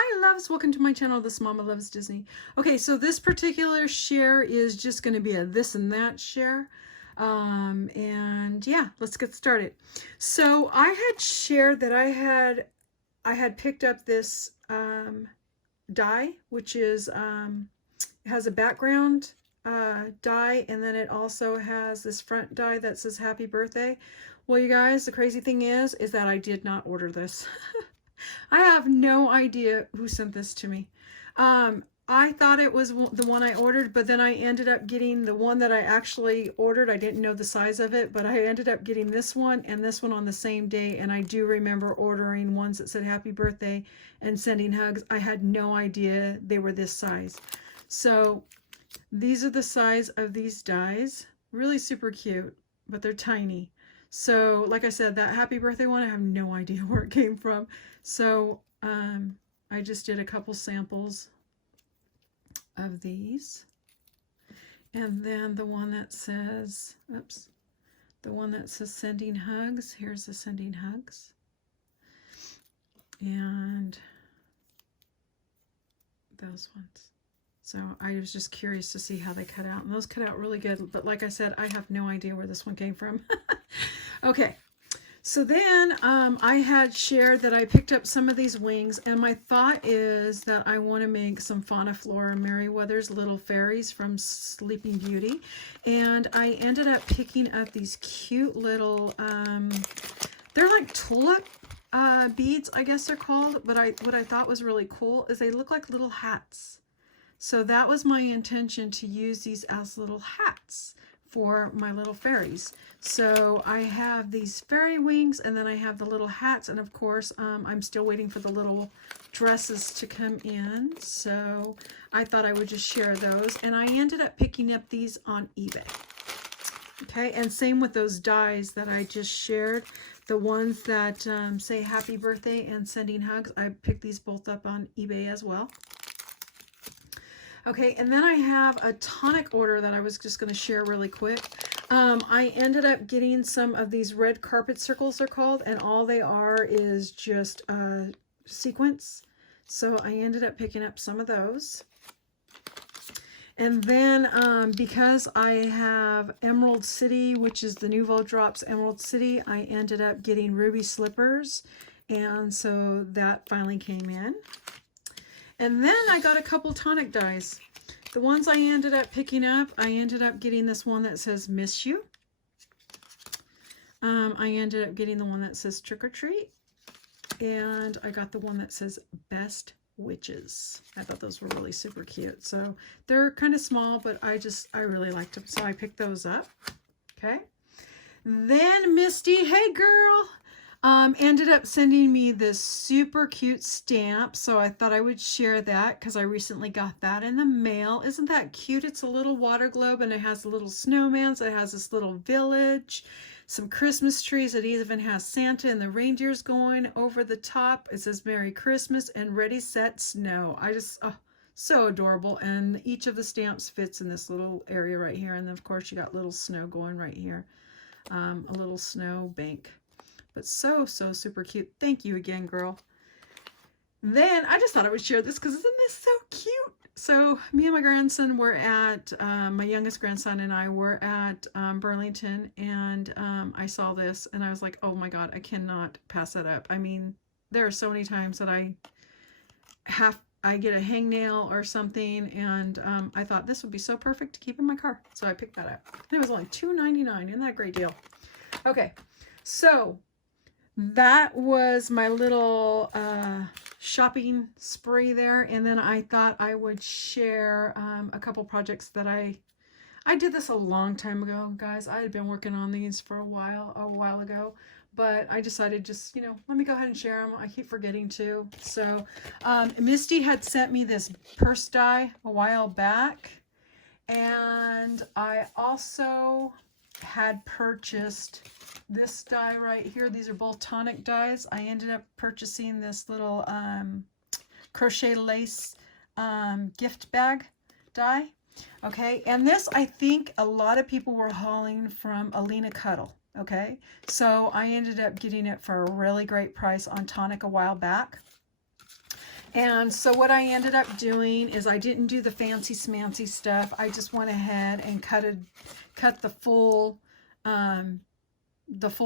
Hi loves, welcome to my channel, This Mama Loves Disney. Okay, so this particular share is just going to be a this and that share. And yeah, let's get started. So I had shared that I had picked up this die, which is it has a background die, and then it also has this front die that says happy birthday. Well, you guys, the crazy thing is that I did not order this. I have no idea who sent this to me. I thought it was the one I ordered, but then I ended up getting the one that I actually ordered. I didn't know the size of it, but I ended up getting this one and this one on the same day. And I do remember ordering ones that said happy birthday and sending hugs. I had no idea they were this size. So these are the size of these dies. Really super cute, but they're tiny. So like I said, that happy birthday one, I have no idea where it came from. So I just did a couple samples of these. And then the one that says, oops, the one that says sending hugs, here's the sending hugs. And those ones. So I was just curious to see how they cut out. And those cut out really good. But like I said, I have no idea where this one came from. Okay. So then I had shared that I picked up some of these wings. And my thought is that I want to make some Fauna Flora Merryweather's Little Fairies from Sleeping Beauty. And I ended up picking up these cute little, they're like tulip beads, I guess they're called. But what I thought was really cool is they look like little hats. So that was my intention, to use these as little hats for my little fairies. So I have these fairy wings, and then I have the little hats, and of course I'm still waiting for the little dresses to come in. So I thought I would just share those, and I ended up picking up these on eBay. Okay, and same with those dies that I just shared, the ones that say happy birthday and sending hugs. I picked these both up on eBay as well. Okay, and then I have a tonic order that I was just going to share really quick. I ended up getting some of these red carpet circles, they're called, and all they are is just sequins. So I ended up picking up some of those. And then because I have Emerald City, which is the Nouveau Drops Emerald City, I ended up getting ruby slippers. And so that finally came in. And then I got a couple tonic dies. The ones I ended up picking up, I ended up getting this one that says Miss You. I ended up getting the one that says Trick or Treat. And I got the one that says Best Witches. I thought those were really super cute. So they're kind of small, but I really liked them. So I picked those up. Okay. Then Misty, hey girl, ended up sending me this super cute stamp. So I thought I would share that because I recently got that in the mail. Isn't that cute? It's a little water globe, and it has a little snowman. So it has this little village, some Christmas trees. It even has Santa and the reindeers going over the top. It says Merry Christmas and Ready, Set, Snow. I just, oh, so adorable. And each of the stamps fits in this little area right here. And then of course you got little snow going right here. A little snow bank. But so super cute. Thank you again, girl. Then I just thought I would share this because isn't this so cute? So me and my grandson were at, my youngest grandson and I were at Burlington, and I saw this and I was like, oh my God, I cannot pass that up. I mean, there are so many times that I get a hangnail or something, and I thought this would be so perfect to keep in my car. So I picked that up. It was only $2.99. Isn't that a great deal? Okay, so that was my little shopping spree there. And then I thought I would share a couple projects that I did this a long time ago, guys. I had been working on these for a while ago, but I decided just, you know, let me go ahead and share them. I keep forgetting to. So Misty had sent me this purse die a while back, and I also had purchased this die right here. These are both tonic dies. I ended up purchasing this little crochet lace gift bag die. Okay, and this, I think a lot of people were hauling from Alina Cuddle. Okay, so I ended up getting it for a really great price on Tonic a while back. And so what I ended up doing is I didn't do the fancy smancy stuff. I just went ahead and cut the full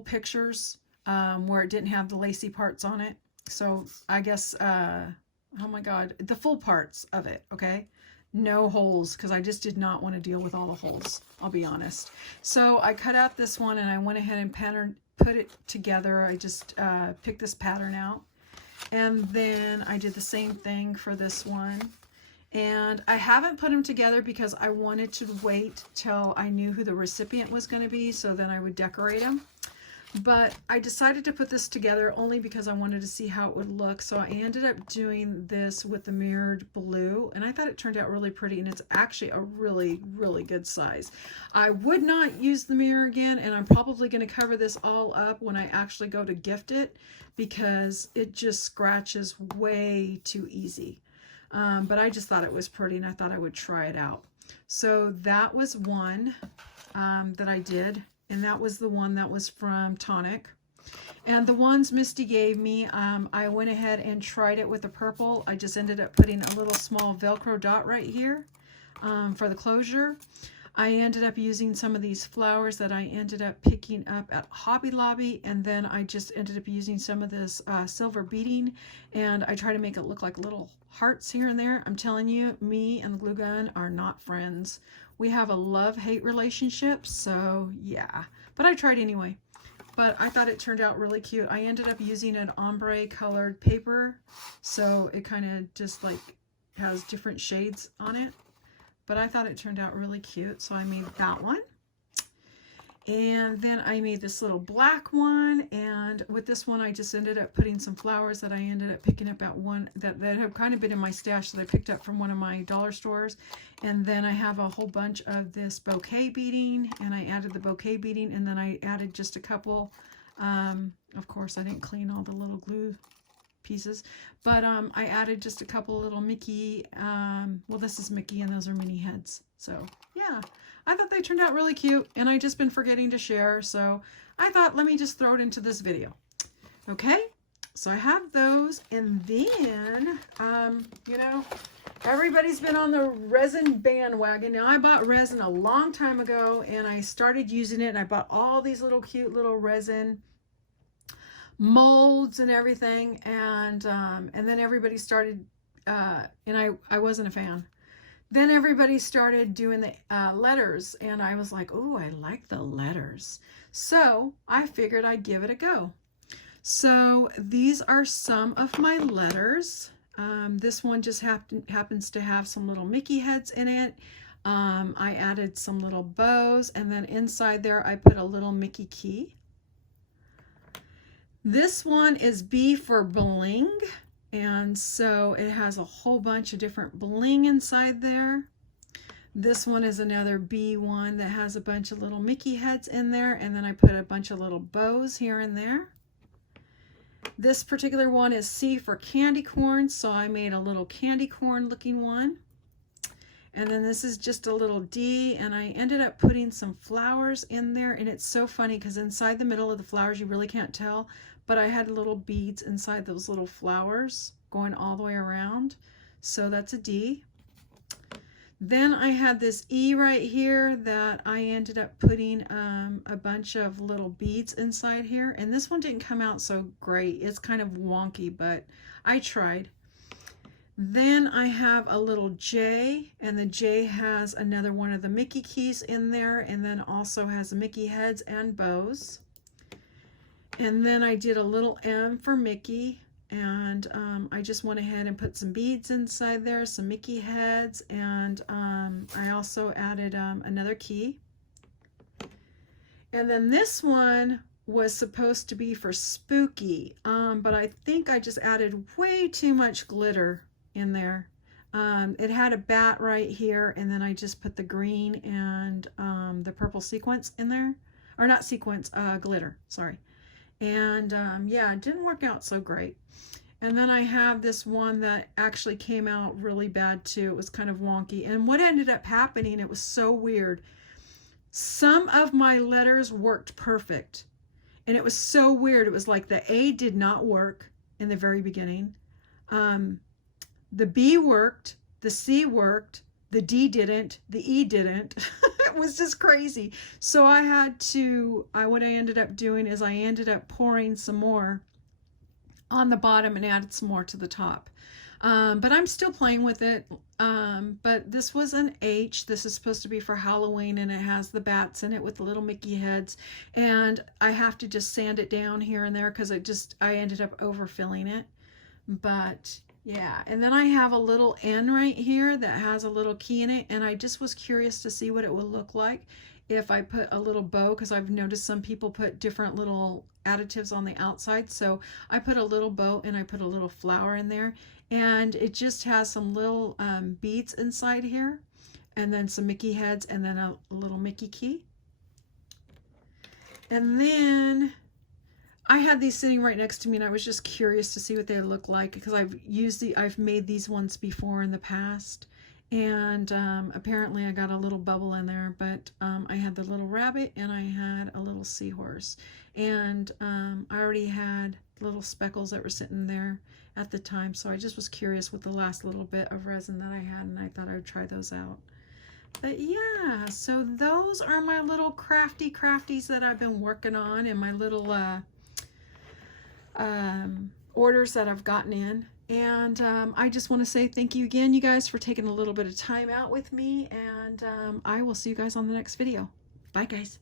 pictures where it didn't have the lacy parts on it. So I guess, oh my God, the full parts of it, okay? No holes, because I just did not want to deal with all the holes, I'll be honest. So I cut out this one and I went ahead and put it together. I just picked this pattern out. And then I did the same thing for this one. And I haven't put them together because I wanted to wait till I knew who the recipient was going to be, so then I would decorate them. But I decided to put this together only because I wanted to see how it would look. So I ended up doing this with the mirrored blue, and I thought it turned out really pretty, and it's actually a really, really good size. I would not use the mirror again, and I'm probably going to cover this all up when I actually go to gift it because it just scratches way too easy. But I just thought it was pretty, and I thought I would try it out. So that was one that I did. And that was the one that was from Tonic. And the ones Misty gave me, I went ahead and tried it with the purple. I just ended up putting a little small Velcro dot right here for the closure. I ended up using some of these flowers that I ended up picking up at Hobby Lobby, and then I just ended up using some of this silver beading, and I try to make it look like little hearts here and there. I'm telling you, me and the glue gun are not friends. We have a love-hate relationship, so yeah. But I tried anyway. But I thought it turned out really cute. I ended up using an ombre colored paper, so it kind of just like has different shades on it. But I thought it turned out really cute, so I made that one. And then I made this little black one, and with this one I just ended up putting some flowers that I ended up picking up at one that have kind of been in my stash that I picked up from one of my dollar stores. And then I have a whole bunch of this bouquet beading, and I added the bouquet beading, and then I added just a couple, of course I didn't clean all the little glue pieces, but I added just a couple little Mickey, well, this is Mickey and those are Minnie heads. So yeah, I thought they turned out really cute, and I just been forgetting to share, so I thought let me just throw it into this video. Okay, so I have those, and then you know, everybody's been on the resin bandwagon. Now I bought resin a long time ago, and I started using it, and I bought all these little cute little resin molds and everything, and then everybody started and I wasn't a fan. Then everybody started doing the letters, and I was like, oh, I like the letters, so I figured I'd give it a go. So these are some of my letters. This one just happens to have some little Mickey heads in it. I added some little bows, and then inside there I put a little Mickey key. This one is B for bling, and so it has a whole bunch of different bling inside there. This one is another B one that has a bunch of little Mickey heads in there, and then I put a bunch of little bows here and there. This particular one is C for candy corn, so I made a little candy corn looking one. And then this is just a little D, and I ended up putting some flowers in there, and it's so funny because inside the middle of the flowers you really can't tell, but I had little beads inside those little flowers going all the way around, so that's a D. Then I had this E right here that I ended up putting a bunch of little beads inside here, and this one didn't come out so great. It's kind of wonky, but I tried. Then I have a little J, and the J has another one of the Mickey keys in there, and then also has Mickey heads and bows. And then I did a little M for Mickey, and I just went ahead and put some beads inside there, some Mickey heads, and I also added another key. And then this one was supposed to be for Spooky, but I think I just added way too much glitter in there. It had a bat right here, and then I just put the green and the purple sequence in there, or not sequence, glitter, sorry. And yeah, it didn't work out so great. And then I have this one that actually came out really bad too. It was kind of wonky, and what ended up happening, it was so weird. Some of my letters worked perfect, and it was so weird. It was like the A did not work in the very beginning. the B worked, the C worked, the D didn't, the E didn't. It was just crazy. So I had to, what I ended up doing is I ended up pouring some more on the bottom and added some more to the top. But I'm still playing with it. But this was an H. This is supposed to be for Halloween, and it has the bats in it with the little Mickey heads. And I have to just sand it down here and there because I ended up overfilling it. But yeah, and then I have a little N right here that has a little key in it, and I just was curious to see what it would look like if I put a little bow, because I've noticed some people put different little additives on the outside. So I put a little bow and I put a little flower in there, and it just has some little beads inside here, and then some Mickey heads, and then a little Mickey key. And then I had these sitting right next to me, and I was just curious to see what they look like, because I've made these ones before in the past, and apparently I got a little bubble in there, but I had the little rabbit and I had a little seahorse, and I already had little speckles that were sitting there at the time, so I just was curious with the last little bit of resin that I had, and I thought I would try those out. But yeah, so those are my little crafties that I've been working on, and my little orders that I've gotten in. And I just want to say thank you again, you guys, for taking a little bit of time out with me, and I will see you guys on the next video. Bye, guys.